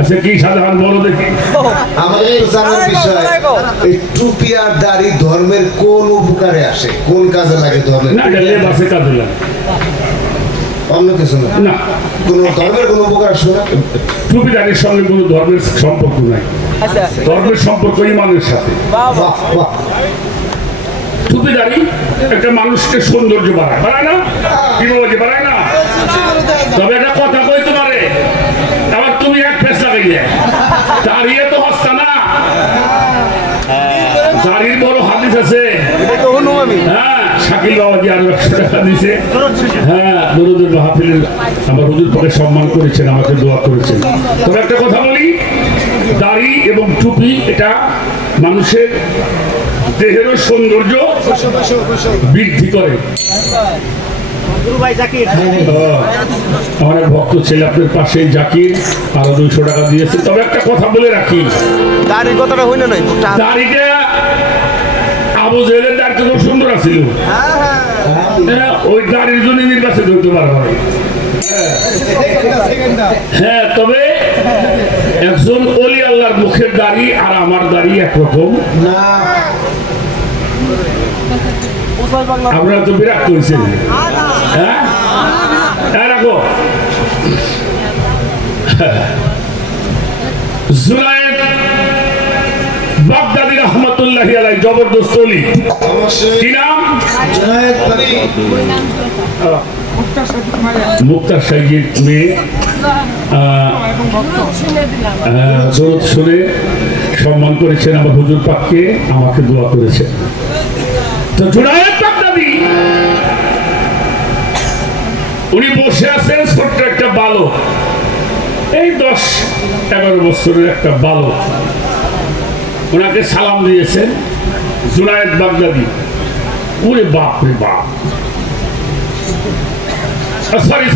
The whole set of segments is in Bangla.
আচ্ছা কি সাধারণ বলো দেখি। আমাদের জানার বিষয় এই টুপি আর দাড়ি ধর্মের কোন উপকারে আসে, কোন কাজে লাগে ধর্মের? না গেলে বাসে কাজে লাগে, অন্য কিছু না। না কোন ধর্মের কোন উপকার আসে না। টুপি দাড়ির সঙ্গে কোনো ধর্মের সম্পর্ক নাই, ধর্মের সম্পর্ক ইমানের সাথে। বাহ বাহ। টুপি দাড়ি একটা মানুষকে সৌন্দর্য বাড়ায় না, কি বলছে বাড়ায় না? তবে একটা কথা কইতে পারে, আবার তুমি এক পেশা গেলে দাঁড়িয়ে তো হস্তা না, দাড়ির বড় হাদিস আছে। হ্যাঁ শাকিল বাবাজি আরো 100 টাকা দিছে। হ্যাঁ দরুদের মাহফিলের আমার হুজুর পরে সম্মান করেছেন, আমাকে দোয়া করেছেন। তবে একটা কথা বলি, দাড়ি এবং টুপি এটা মানুষের দেহেরও সৌন্দর্য বৃদ্ধি করে। আমার এক ভক্ত ছেলে আপনার পাশে জাকির আরো 200 টাকা দিয়েছে। তবে একটা কথা বলে রাখি, দাড়ির কথাটা হইল না, দাড়িটা আবু জেহেলের দাড়ি তো খুব সুন্দর আছিল, ওই দাড়ির জন্য নির্বাচন করতে পারবে। হ্যাঁ তবে একজন ওলি আল্লাহর মুখের দাড়ি আর আমার দাড়ি একরকম না। আপনারা তো বিরাট করেছেন। হ্যাঁ রাখো। জুনায়েদ বাগদাদি রহমতুল্লাহি আলাইহি জবরদস্ত ওলি, কি নাম? মুক্তার সাইজির মেয়ে দরুদ শুনে সম্মান করেছেন আমার হুজুর পাককে, আমাকে দোয়া করেছেন। তো জুনায়েদ বাগদাদি উনি বসে আছেন, ছোট্ট একটা বালক, এই 10-11 বছরের একটা বালক, ওনাকে সালাম দিয়েছেন জুনায়েদ বাগদাদি। ওরে বাপ রে বাপ, সরি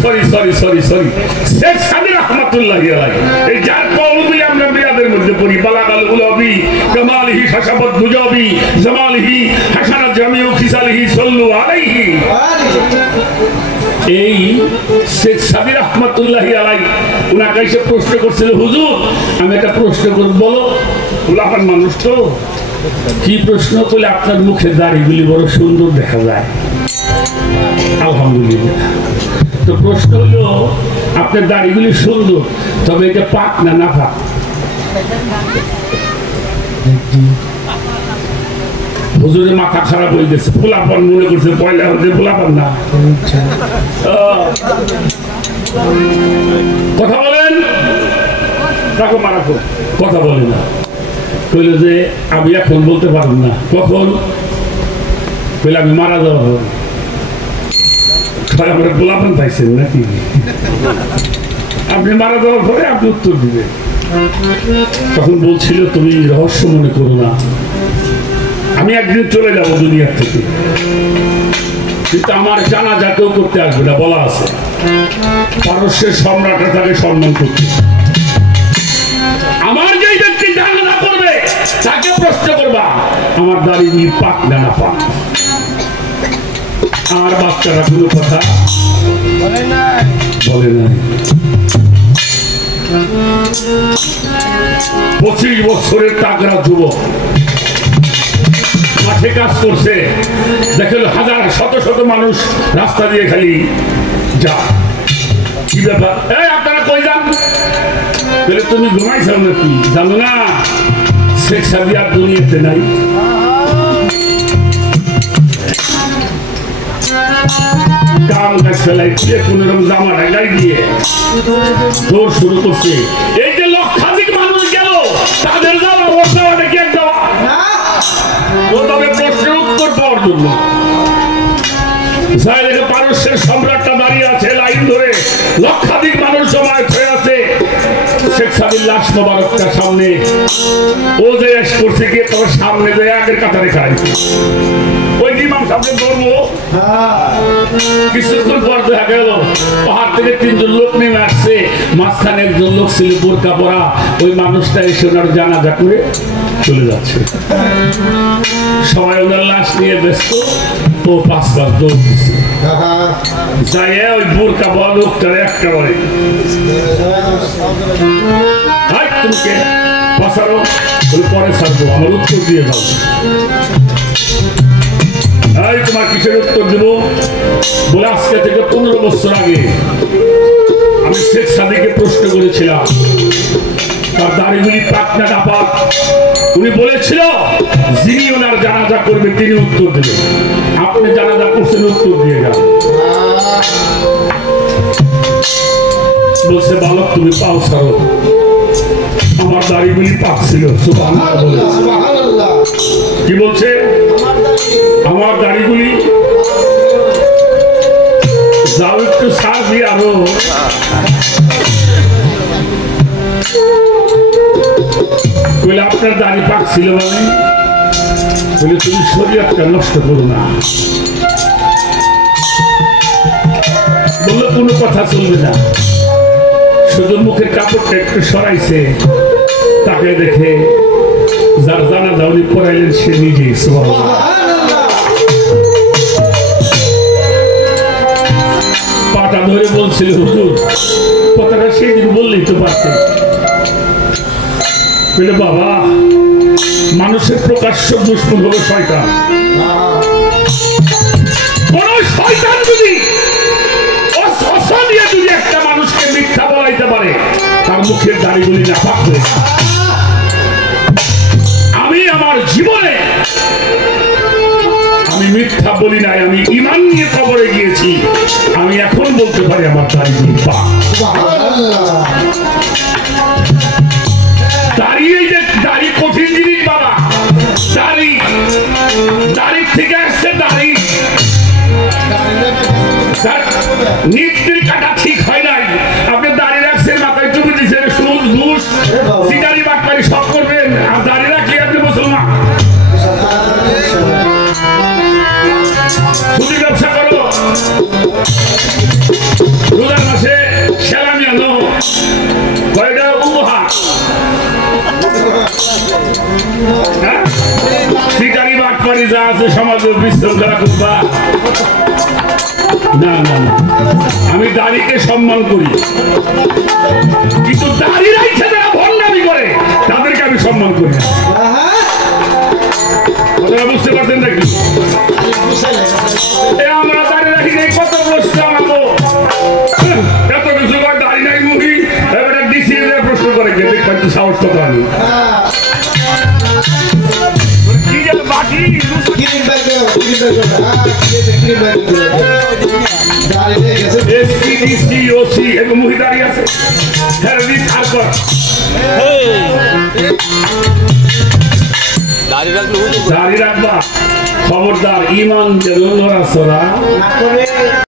শেখ সাদি রহমাতুল্লাহি আলাইহি, এই যার কওলগুলি আমরা বিয়াদের মধ্যে পড়ি, বালাগাল উলাবি কামালিহি শাশাবাত বুজাবি জামালিহি হাসানাত জামিউ খিসালিহি সাল্লু আলাইহি। এই শেখ সাদি রহমাতুল্লাহি আলাইহি উনাকে এসে প্রশ্ন করছিল, হুজুর আমি একটা প্রশ্ন করব, বলো। উলাফান মানুষ তো, কি প্রশ্ন করলে? আপনার মুখে দাড়িগুলি বড় সুন্দর দেখা যায়। আলহামদুলিল্লাহ। তো প্রশ্ন হলো, আপনার দাড়িগুলি সুন্দর, তবে এটা পাক না না পাক? হুজুরের মাথা খারাপ হয়ে গেছে, পোলাপান মনে করছে পয়লা হতে পোলাপান না। কথা বলেন, রাখো মা রাখো, কথা বলে না। কইল যে আমি এখন বলতে পারব না। কখন? কইলে আমি মারা যাওয়া হবে। আমরা গোলাপান পাইছেন নাকি? আপনি মারা যাওয়ার পরে আপনি উত্তর দিবেন। তখন বলছিল তুমি রহস্য মনে করো না, আমি একদিন চলে যাব দুনিয়ার থেকে, কিন্তু আমার জানাজা কেউ করতে আসবে না, বলা আছে। পারস্যের সম্রাটরা তাকে সম্মান করতে, আমার যেই ব্যক্তি জানাজা করবে তাকে প্রশ্ন করবা আমার দাড়ি পাক না না পাক। আর বাচ্চারা কোনো কথা বলে নাই। 25 বছরের তাগড়া যুবক মাঠে কাজ করছে, দেখেন হাজার শত শত মানুষ রাস্তা দিয়ে খালি যা, কি ব্যাপার? আপনারা কই যান? বলে তুমি ঘুমাইছ নাকি? জানো না শেখ সাদি আর দুনিয়াতে নাই। কাম গাছ ফেলাই দিয়ে কোন রকম জামা ঢাকাই দিয়ে দৌড় শুরু করছে। এই যে লক্ষাধিক মানুষ গেল, তাদের যাওয়া ওটা কি এক যাওয়া? ও তবে প্রশ্নের উত্তর পাওয়ার জন্য পারস্যের সম্রাটটা দাঁড়িয়ে আছে লাইন ধরে, লক্ষাধিক মানুষ জমায়েত হয়ে আছে শেখ সাদির লাশ মোবারকটার সামনে। ও যে করছে গিয়ে তবে সামনে যে আগের কাতারে খায়, ওই ইমাম সামনে ধরবো। কিছুক্ষণ পর দেখা গেল পাহাড় থেকে 3জন লোক নেমে আসছে, মাঝখানে একজন লোক ছিল বোরকা পরা, ওই মানুষটা এসে ওনার জানাজা করে চলে যাচ্ছে। সবাই ওনার লাশ নিয়ে ব্যস্ত, ও 5 দৌড় দিচ্ছে। যাই ওই বোরকা বল লোকটার একটা বলে তুমি বসারো পরে ছাড়বো আমার উত্তর দিয়ে দাও তোমার কিসের উত্তর দেব বলে আজকে থেকে 15 বছর আগে আমি শেখ সাদিকে প্রশ্ন করেছিলাম তার দাড়িগুলি পাক না পাক উনি বলেছিল যিনি ওনার জানাজা করবে তিনি উত্তর দেবেন আপনি জানাজা করছেন উত্তর দিয়ে যান বলছে বালক তুমি পাও ছাড়ো আমার দাড়িগুলি পাক ছিল সুবহানাল্লাহ কি বলছে আমার দাড়িগুলি যাও একটু সার দিয়ে আরো বলে আপনার দাড়ি পাক ছিল মানে বলে তুমি শরীয়তটা নষ্ট করো না বললো কোনো কথা চলবে না শুধু মুখের কাপড়টা একটু সরাইছে তাকে দেখে যার জানাজা উনি পড়াইলেন সে নিজেই পাটা ধরে বলছিল হুজুর কথাটা সেদিন বললেই তো পারতেন বলে বাবা মানুষের প্রকাশ্য দুশ্মন হলো শয়তান কোন শয়তান যদি দিয়ে যদি একটা মানুষকে মিথ্যা বলাইতে পারে তার মুখের দাড়িগুলি নাপাক হয়ে আমি আমার জীবনে আমি মিথ্যা বলি নাই আমি ঈমান নিয়ে কবরে গিয়েছি আমি এখন বলতে পারি আমার দাড়িগুলি পাক দাঁড়িয়ে যে দাড়ি কঠিন জিনিস বাবা দাড়ির থেকে আসছে দাড়ি নিত্যের কাটা ঠিক হয় নাই আপনি দাড়ি রাখছেন মাথায় চুপি দিচ্ছেন সুদ ঘুষ সিটারি বাটপারি সব করবেন আর দাড়ি রাখলে আপনি মুসলমান ছুটি ব্যবসা করো রোজার মাসে সেলামি আনো কয়টা উপহার সিটারি বাটপারি যা আছে সমাজে বিশৃঙ্খলা করবা না না না আমি দাড়িকে সম্মান করি কিন্তু দাড়ি রাখছে যারা ভণ্ডামি করে তাদেরকে আমি সম্মান করি না বুঝতে পারছেন নাকি আমরা দাড়ি রাখি নাই কত প্রশ্ন আমাকে এত কিছু দাড়ি নাই মুখি এবার ডিসি প্রশ্ন করে দেখবেন তো সাহস কত আমি বাকি দাঁড়িয়ে রাখবা খবরদার ইমান যেন নড়াচড়া